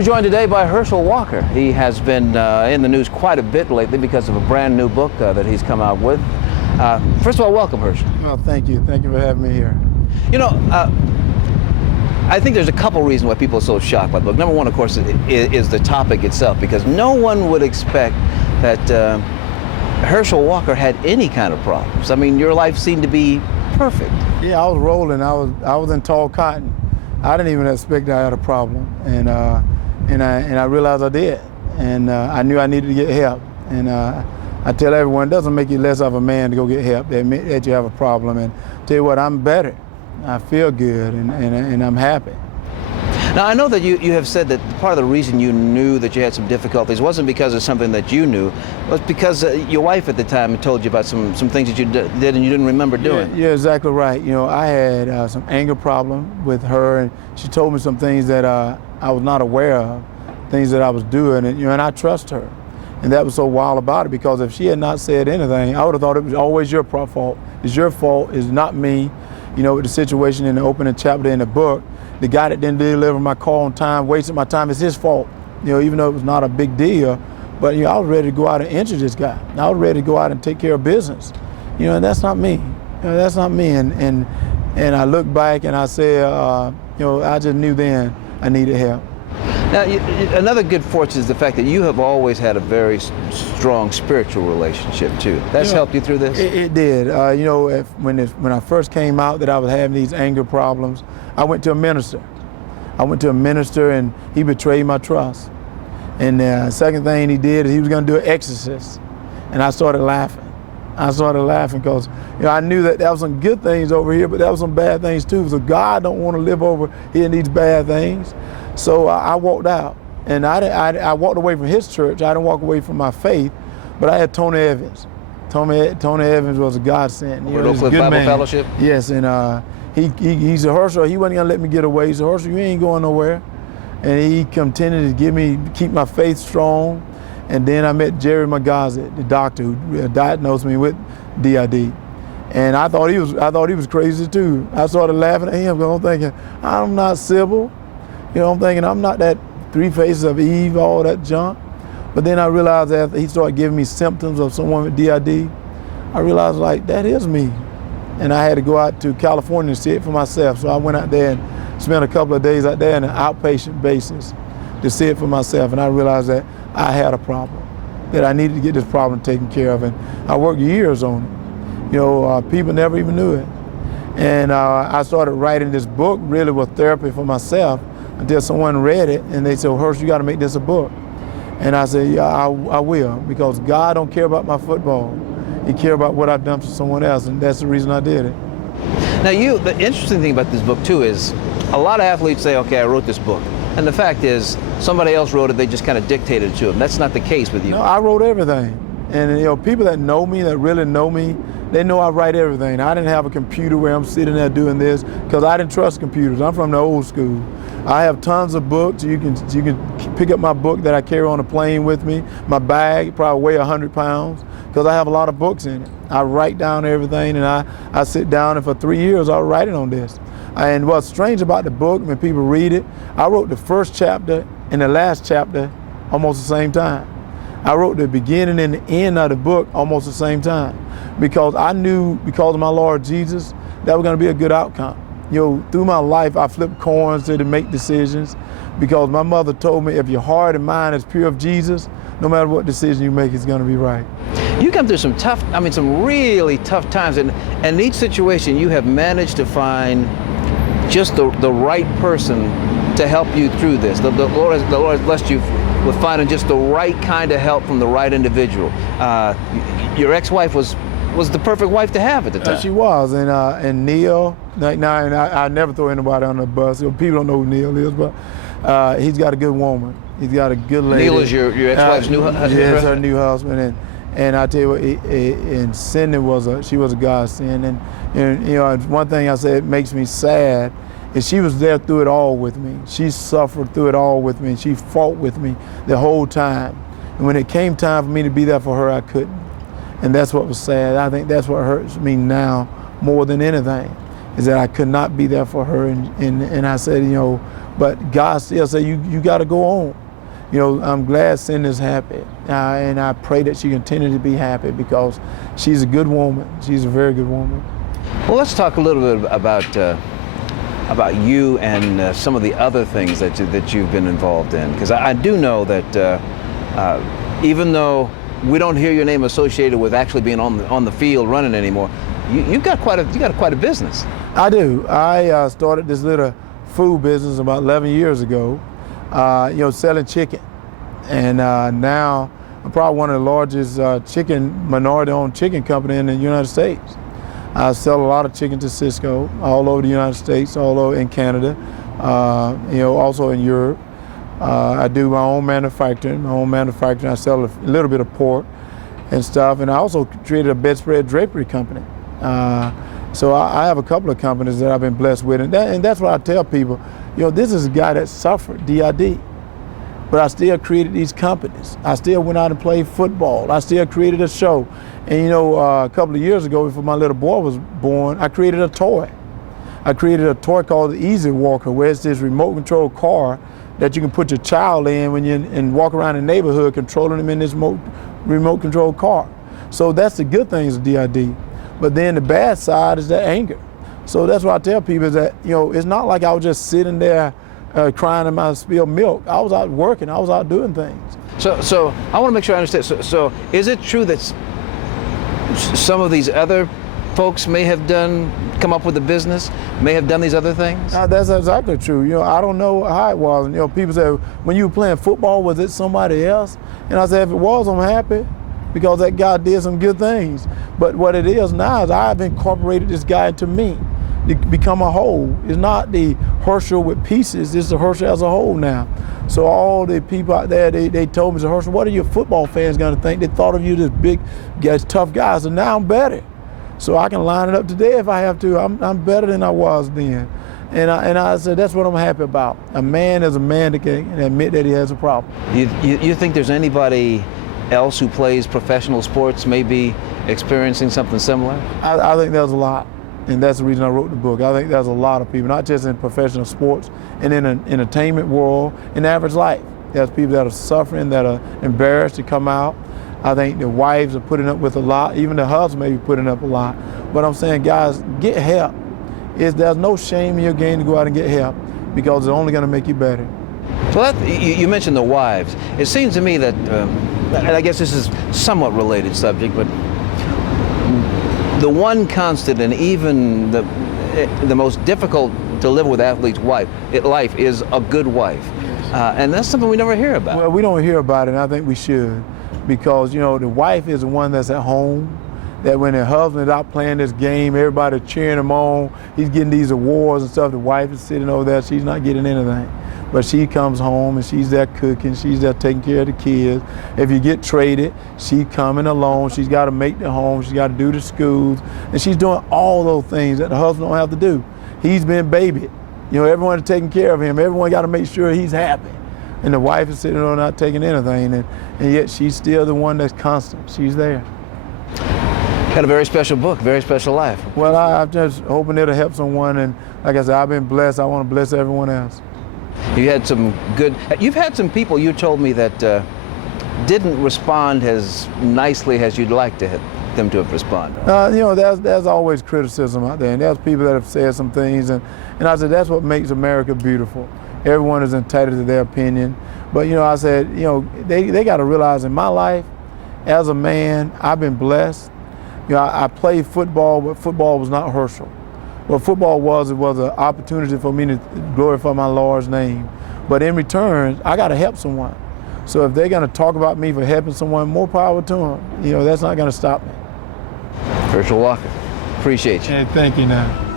we're joined today by Hershel Walker. He has been in the news quite a bit lately because of a brand new book that he's come out with. First of all, welcome, Hershel. Well, thank you. Thank you for having me here. You know, I think there's a couple reasons why people are so shocked by the book. Number one, of course, is the topic itself, because no one would expect that Hershel Walker had any kind of problems. I mean, your life seemed to be perfect. Yeah, I was rolling. I was in tall cotton. I didn't even expect I had a problem, and I realized I did, and I knew I needed to get help. And I tell everyone, it doesn't make you less of a man to go get help. They admit that you have a problem, and tell you what, I'm better. I feel good, and I'm happy. Now, I know that you have said that part of the reason you knew that you had some difficulties wasn't because of something that you knew, it was because your wife at the time had told you about some things that you did and you didn't remember doing. Yeah, exactly right. You know, I had some anger problem with her, and she told me some things that I was not aware of, things that I was doing, and, and I trust her. And that was so wild about it, because if she had not said anything, I would have thought it was always your fault. It's your fault, it's not me. You know, with the situation in the opening chapter in the book, the guy that didn't deliver my call on time, wasted my time, it's his fault. You know, even though it was not a big deal, but I was ready to go out and injure this guy. I was ready to go out and take care of business. And that's not me. That's not me. And I look back and I say, I just knew then I needed help. Now, another good fortune is the fact that you have always had a very strong spiritual relationship too. That's helped you through this? It did. When I first came out that I was having these anger problems, I went to a minister. And he betrayed my trust. And the second thing he did is he was going to do an exorcist. And I started laughing. Because I knew that there was some good things over here, but there was some bad things too. So God don't want to live over here in these bad things. So I walked out, and I walked away from his church. I didn't walk away from my faith, but I had Tony Evans. Tony Evans was a godsend. Oak Cliff Bible Fellowship? Yes, and he's a Hershel. He wasn't gonna let me get away. He said, Hershel, you ain't going nowhere. And he continued to keep my faith strong. And then I met Jerry Magazi, the doctor who diagnosed me with DID. And I thought he was crazy too. I started laughing at him because I'm thinking, I'm not civil. I'm thinking I'm not that three faces of Eve, all that junk. But then I realized after he started giving me symptoms of someone with DID, I realized like that is me. And I had to go out to California to see it for myself. So I went out there and spent a couple of days out there on an outpatient basis to see it for myself. And I realized that I had a problem, that I needed to get this problem taken care of. And I worked years on it. People never even knew it. And I started writing this book really with therapy for myself, until someone read it and they said, Hershel, you got to make this a book. And I said, yeah, I will, because God don't care about my football. He cares about what I've done for someone else, and that's the reason I did it. Now the interesting thing about this book too is a lot of athletes say, okay, I wrote this book. And the fact is, somebody else wrote it, they just kind of dictated it to them. That's not the case with you. No, I wrote everything. And people that know me, that really know me, they know I write everything. I didn't have a computer where I'm sitting there doing this, because I didn't trust computers. I'm from the old school. I have tons of books. You can pick up my book that I carry on a plane with me. My bag probably weigh 100 pounds, because I have a lot of books in it. I write down everything, and I sit down, and for 3 years I was writing on this. And what's strange about the book, when people read it, I wrote the first chapter and the last chapter almost the same time. I wrote the beginning and the end of the book almost the same time, because I knew, because of my Lord Jesus, that was going to be a good outcome. Through my life, I flipped coins to make decisions, because my mother told me if your heart and mind is pure of Jesus, no matter what decision you make, it's going to be right. You come through some really tough times, and in each situation you have managed to find just the right person to help you through this. The Lord has blessed you with finding just the right kind of help from the right individual. Your ex-wife was the perfect wife to have at the time. She was, and Neil, I never throw anybody on the bus. People don't know who Neil is, but he's got a good woman. He's got a good lady. Neil is your ex-wife's new husband? Yes, her new husband. And I tell you what, and Cindy she was a godsend. And one thing I said makes me sad is she was there through it all with me. She suffered through it all with me. She fought with me the whole time. And when it came time for me to be there for her, I couldn't. And that's what was sad. I think that's what hurts me now more than anything, is that I could not be there for her. And I said, But God still say, you got to go on. You know, I'm glad Cindy is happy, and I pray that she continue to be happy because she's a good woman. She's a very good woman. Well, let's talk a little bit about you and some of the other things that you've been involved in, because I do know that even though we don't hear your name associated with actually being on the field running anymore, you've got quite a business. I do. I started this little food business about 11 years ago. You know, selling chicken, and now I'm probably one of the largest minority-owned chicken company in the United States. I sell a lot of chicken to Cisco all over the United States, all over in Canada, you know, also in Europe. I do my own manufacturing. I sell a little bit of pork and stuff, and I also created a bedspread drapery company. So I have a couple of companies that I've been blessed with, and that's what I tell people. You know, this is a guy that suffered DID, but I still created these companies. I still went out and played football. I still created a show. And you know, a couple of years ago, before my little boy was born, I created a toy. I created a toy called the Easy Walker, where it's this remote control car that you can put your child in and walk around the neighborhood controlling them in this remote control car. So that's the good things of DID. But then the bad side is the anger. So that's what I tell people is that, you know, it's not like I was just sitting there crying in my spilled milk. I was out working. I was out doing things. So I want to make sure I understand. So is it true that some of these other folks may have come up with a business, may have done these other things? That's exactly true. You know, I don't know how it was. And, you know, people say, when you were playing football, was it somebody else? And I said, if it was, I'm happy, because that guy did some good things. But what it is now is I've incorporated this guy into me to become a whole. It's not the Hershel with pieces, it's the Hershel as a whole now. So all the people out there, they told me, Hershel, what are your football fans gonna think? They thought of you this big, tough guy. So now I'm better. So I can line it up today if I have to. I'm better than I was then. And I said, that's what I'm happy about. A man is a man that can admit that he has a problem. You think there's anybody else who plays professional sports maybe experiencing something similar? I think there's a lot, and that's the reason I wrote the book. I think there's a lot of people, not just in professional sports, and in an entertainment world, in average life. There's people that are suffering, that are embarrassed to come out. I think the wives are putting up with a lot, even the husbands may be putting up a lot. But I'm saying, guys, get help. There's no shame in your game to go out and get help, because it's only gonna make you better. So you mentioned the wives. It seems to me that, and I guess this is somewhat related subject, but the one constant and even the most difficult to live with athlete's life is a good wife. And that's something we never hear about. Well, we don't hear about it, and I think we should, because, you know, the wife is the one that's at home, that when the husband is out playing this game, everybody cheering him on, he's getting these awards and stuff, the wife is sitting over there, she's not getting anything. But she comes home and she's there cooking, she's there taking care of the kids. If you get traded, she's coming along, she's got to make the home, she's got to do the schools, and she's doing all those things that the husband don't have to do. He's been babied. You know, everyone is taking care of him, everyone got to make sure he's happy. And the wife is sitting there not taking anything, and yet she's still the one that's constant, she's there. Got a very special book, very special life. Well, I'm just hoping it'll help someone, and like I said, I've been blessed, I want to bless everyone else. You've had some people, you told me, that didn't respond as nicely as you'd like them to have responded. You know, there's always criticism out there, and there's people that have said some things, and I said, that's what makes America beautiful. Everyone is entitled to their opinion. But, you know, I said, you know, they got to realize in my life, as a man, I've been blessed. You know, I played football, but football was not Hershel. What football was, it was an opportunity for me to glorify my Lord's name. But in return, I got to help someone. So if they're going to talk about me for helping someone, more power to them. You know, that's not going to stop me. Hershel Walker, appreciate you. And thank you now.